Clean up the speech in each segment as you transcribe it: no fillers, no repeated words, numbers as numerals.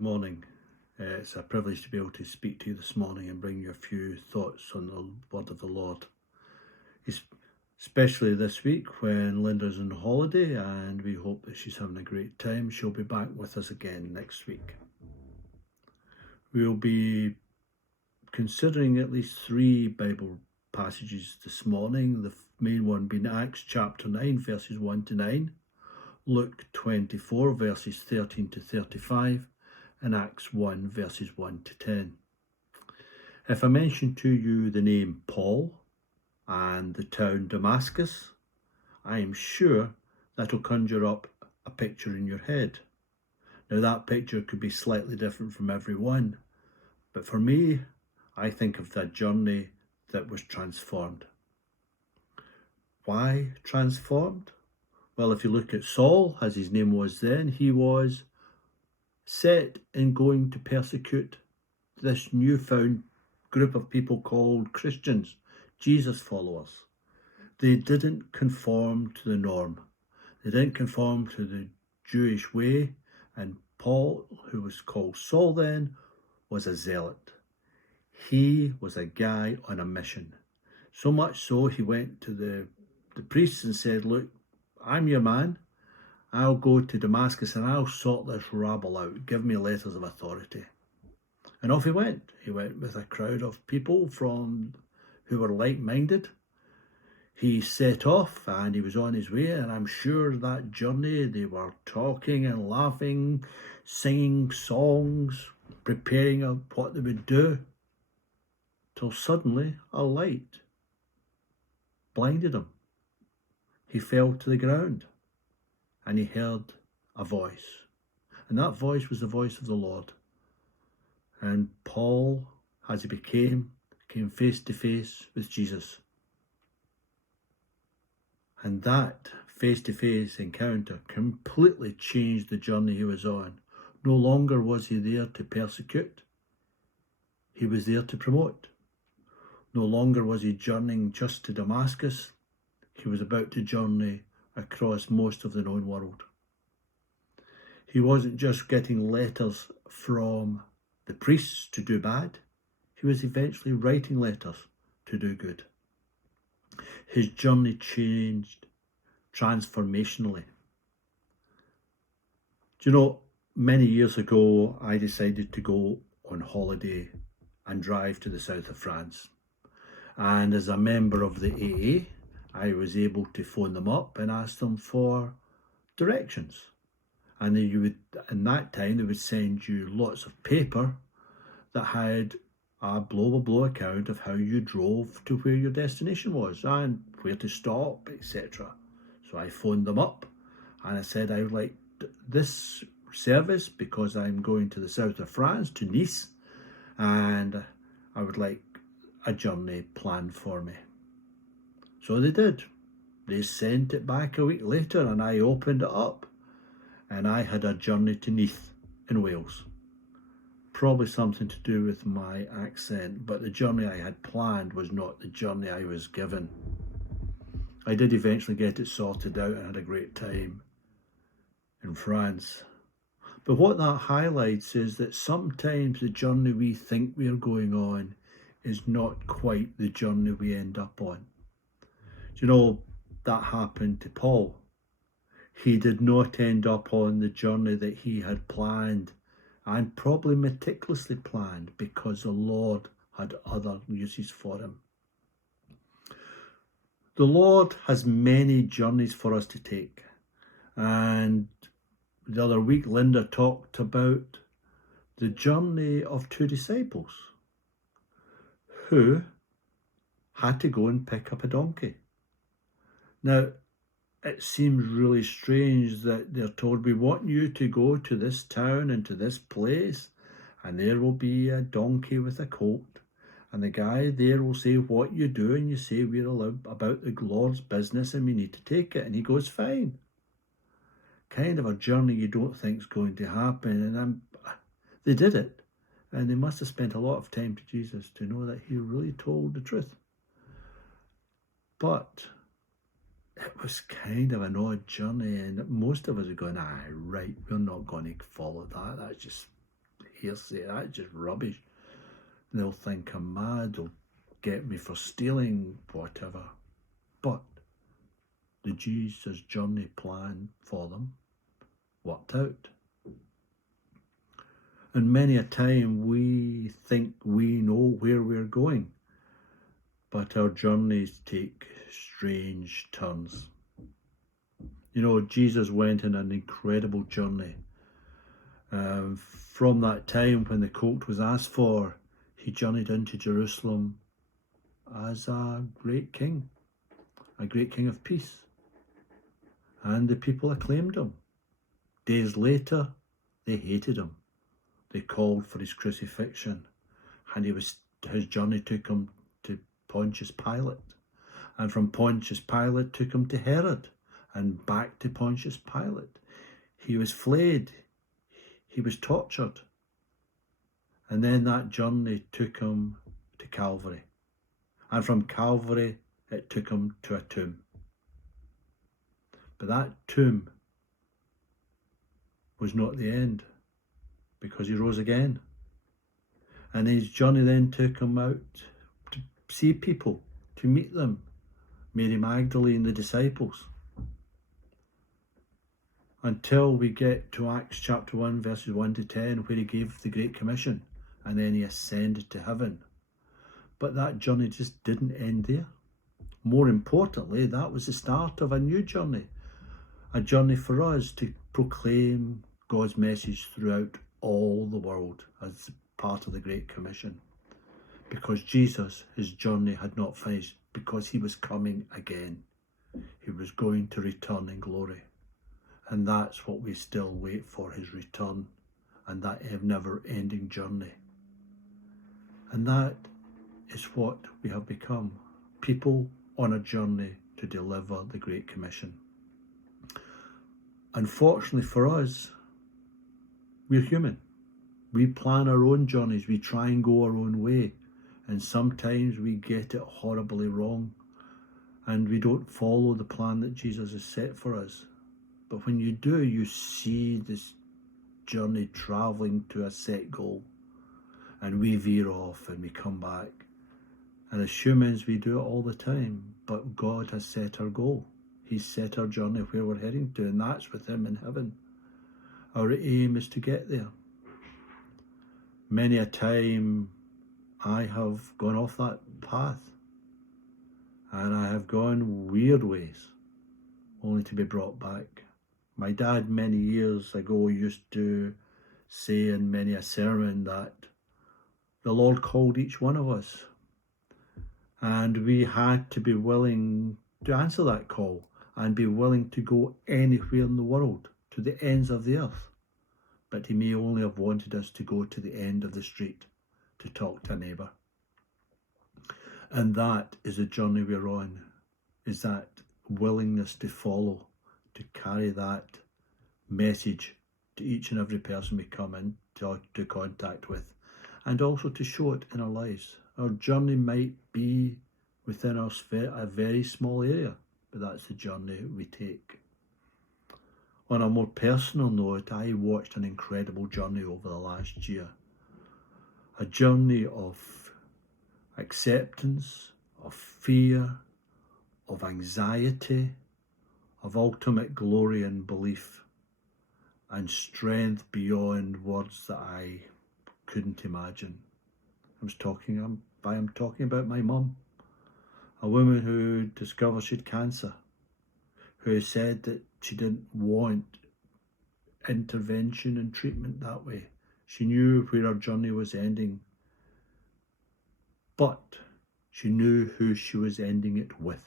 Good morning. It's a privilege to be able to speak to you this morning and bring you a few thoughts on the word of the Lord. Especially this week when Linda's on holiday, and we hope that she's having a great time. She'll be back with us again next week. We'll be considering at least 3 Bible passages this morning. The main one being Acts chapter 9, verses 1 to 9, Luke 24, verses 13 to 35, and Acts 1, verses 1 to 10. If I mention to you the name Paul and the town Damascus, I am sure that'll conjure up a picture in your head. Now that picture could be slightly different from everyone, but for me, I think of that journey that was transformed. Why transformed? Well, if you look at Saul, as his name was then, he was set in going to persecute this newfound group of people called Christians, Jesus followers. They didn't conform to the norm. They didn't conform to the Jewish way, and Paul, who was called Saul then, was a zealot. He was a guy on a mission. So much so he went to the priests and said, look, I'm your man. I'll go to Damascus and I'll sort this rabble out. Give me letters of authority. And off he went. He went with a crowd of people who were like-minded. He set off and he was on his way, and I'm sure that journey they were talking and laughing, singing songs, preparing what they would do, till suddenly a light blinded him. He fell to the ground and he heard a voice. And that voice was the voice of the Lord. And Paul, as he came face to face with Jesus. And that face-to-face encounter completely changed the journey he was on. No longer was he there to persecute. He was there to promote. No longer was he journeying just to Damascus. He was about to journey across most of the known world. He wasn't just getting letters from the priests to do bad. He was eventually writing letters to do good. His journey changed transformationally. Do you know, many years ago, I decided to go on holiday and drive to the south of France. And as a member of the AA, I was able to phone them up and ask them for directions. And in that time, they would send you lots of paper that had a blow-by-blow account of how you drove to where your destination was and where to stop, etc. So I phoned them up and I said I would like this service because I'm going to the south of France, to Nice, and I would like a journey planned for me. So they did. They sent it back a week later and I opened it up and I had a journey to Nice in Wales. Probably something to do with my accent, but the journey I had planned was not the journey I was given. I did eventually get it sorted out and had a great time in France. But what that highlights is that sometimes the journey we think we are going on is not quite the journey we end up on. You know, that happened to Paul. He did not end up on the journey that he had planned, and probably meticulously planned, because the Lord had other uses for him. The Lord has many journeys for us to take. And the other week, Linda talked about the journey of 2 disciples who had to go and pick up a donkey. Now, it seems really strange that they're told, we want you to go to this town and to this place, and there will be a donkey with a colt, and the guy there will say, what you do, and you say, we're about the Lord's business and we need to take it, and he goes, fine. Kind of a journey you don't think is going to happen, and they did it, and they must have spent a lot of time to Jesus to know that he really told the truth. But it was kind of an odd journey, and most of us are going, right, we're not going to follow that. That's just hearsay, that's just rubbish. They'll think I'm mad, they'll get me for stealing, whatever. But the Jesus journey plan for them worked out. And many a time we think we know where we're going, but our journeys take strange turns. You know, Jesus went on an incredible journey. From that time when the colt was asked for, he journeyed into Jerusalem as a great king of peace. And the people acclaimed him. Days later, they hated him. They called for his crucifixion, and his journey took him to Pontius Pilate, and from Pontius Pilate took him to Herod, and back to Pontius Pilate. He was flayed, he was tortured, and then that journey took him to Calvary, and from Calvary it took him to a tomb. But that tomb was not the end, because he rose again. And his journey then took him out to see people, to meet them, Mary Magdalene, the disciples, until we get to Acts chapter 1 verses 1 to 10, where he gave the Great Commission and then he ascended to heaven. But that journey just didn't end there. More importantly, that was the start of a new journey, a journey for us to proclaim God's message throughout all the world as part of the Great Commission. Because Jesus, his journey had not finished, because he was coming again. He was going to return in glory. And that's what we still wait for, his return and that never-ending journey. And that is what we have become, people on a journey to deliver the Great Commission. Unfortunately for us, we're human. We plan our own journeys, we try and go our own way, and sometimes we get it horribly wrong and we don't follow the plan that Jesus has set for us. But when you do, you see this journey travelling to a set goal, and we veer off and we come back. And as humans, we do it all the time, but God has set our goal. He's set our journey where we're heading to, and that's with him in heaven. Our aim is to get there. Many a time I have gone off that path, and I have gone weird ways, only to be brought back. My dad many years ago used to say in many a sermon that the Lord called each one of us, and we had to be willing to answer that call and be willing to go anywhere in the world, to the ends of the earth. But he may only have wanted us to go to the end of the street to talk to a neighbour. And that is the journey we're on, is that willingness to follow, to carry that message to each and every person we come into contact with, and also to show it in our lives. Our journey might be within our sphere, a very small area, but that's the journey we take. On a more personal note, I watched an incredible journey over the last year. A journey of acceptance, of fear, of anxiety, of ultimate glory and belief, and strength beyond words that I couldn't imagine. I'm talking about my mum, a woman who discovered she had cancer, who said that she didn't want intervention and treatment that way. She knew where her journey was ending, but she knew who she was ending it with.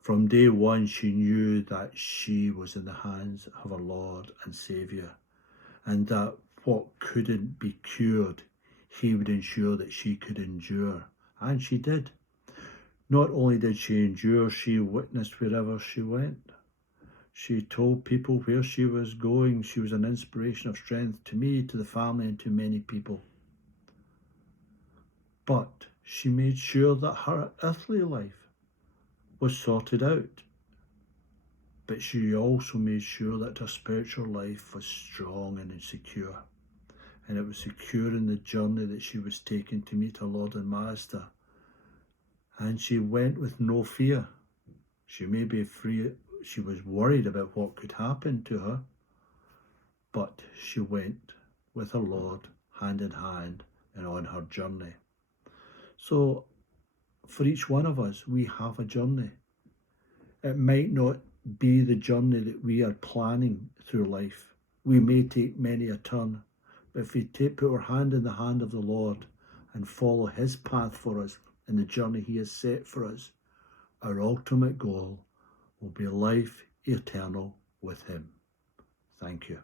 From day one, she knew that she was in the hands of her Lord and Saviour, and that what couldn't be cured, he would ensure that she could endure. And she did. Not only did she endure, she witnessed wherever she went. She told people where she was going. She was an inspiration of strength to me, to the family, and to many people. But she made sure that her earthly life was sorted out. But she also made sure that her spiritual life was strong and secure. and it was secure in the journey that she was taking to meet her Lord and Master. And she went with no fear. She may be free, she was worried about what could happen to her, but she went with her Lord hand in hand and on her journey. So for each one of us, we have a journey. It might not be the journey that we are planning through life. We may take many a turn, but if we put our hand in the hand of the Lord and follow his path for us in the journey he has set for us, our ultimate goal will be life eternal with him. Thank you.